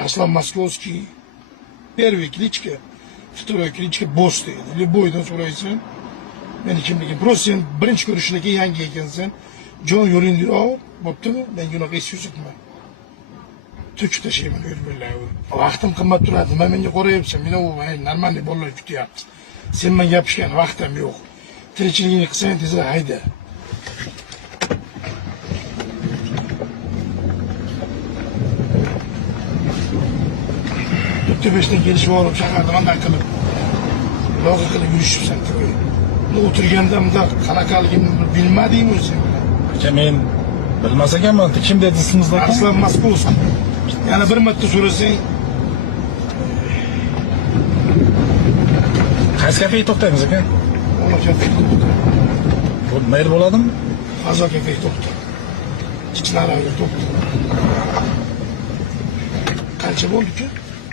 Arslan Moskovskiy, первый кличка, второй кличка Boss deydi. Любойdan so'raysan, meni kimligim. Просто sen birinchi ko'rishdan keyin yangi ekansan. Jon yo'lingni ol, bo'ptimi? Men gunoh esiyuzman. To'kib tashlayman o'rmonlar. Vaqtim qimmat turadi. Nima menga qarayapsan? Meni u normalniy bolalar kutyapti. Sen menga gapirishgan vaqtim yo'q. Tirikchiligingni qilsang tezroq hayda. 4-5'ten gelişme olup şakardım andan kılıp. Loğa kılıp yürüyüşüpsen tabii. Ne oturganda da kanakaligimni bilmediğim o'zi. Aka men bilmas ekanman. Kim dedi ismingizni? Arslan Moskovskiy. Yani bir marta so'rasang, qaysi kafega to'xtaymiz aka? ona kafega to'xta. Bu mayli bo'ladimi? Fazo kafega to'xta. Kichnaraga to'xta. Qancha bo'ldi-ku?